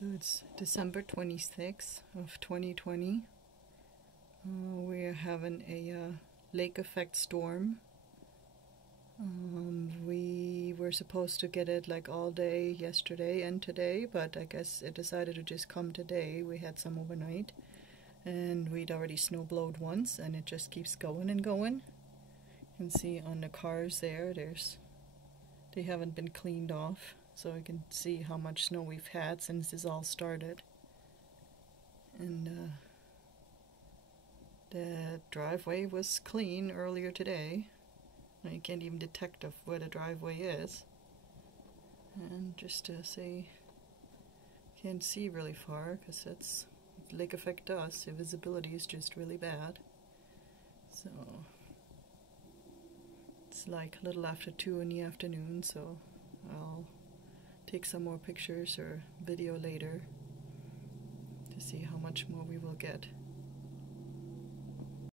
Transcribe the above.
So it's December 26th of 2020. We're having a lake effect storm. We were supposed to get it like all day yesterday and today, but I guess it decided to just come today. We had some overnight, and we'd already snowblowed once, and it just keeps going and going. You can see on the cars there, they haven't been cleaned off, so you can see how much snow we've had since this all started. And the driveway was clean earlier today. Now you can't even detect where the driveway is. And just to say, can't see really far because that's what lake effect does. The visibility is just really bad. So it's like a little after 2 in the afternoon, so I'll take some more pictures or video later to see how much more we will get.